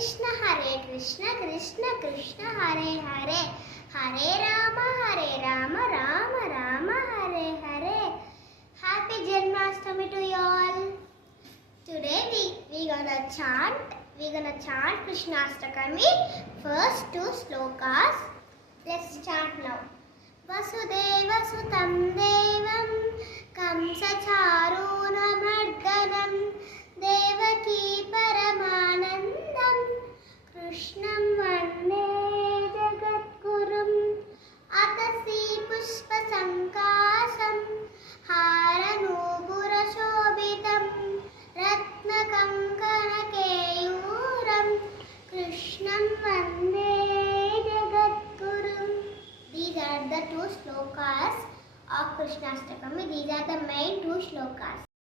Krishna Krishna Krishna Hare Hare, Hare Rama Rama Rama Hare Hare. Happy Janmashtami to you all. Today we gonna chant Krishnastakami, first two slokas. Let's chant now. Vasudeva Sutam Devam Kamsacharunamardhanam Devaki Paramanandam Krishnam Vande Jagadgurum Atasi Pushpasankasam Haranupurashobitam Ratnakankanakeyuram Krishnam Vande Jagadgurum. These are the two slokas of Krishnastakami. These are the main two slokas.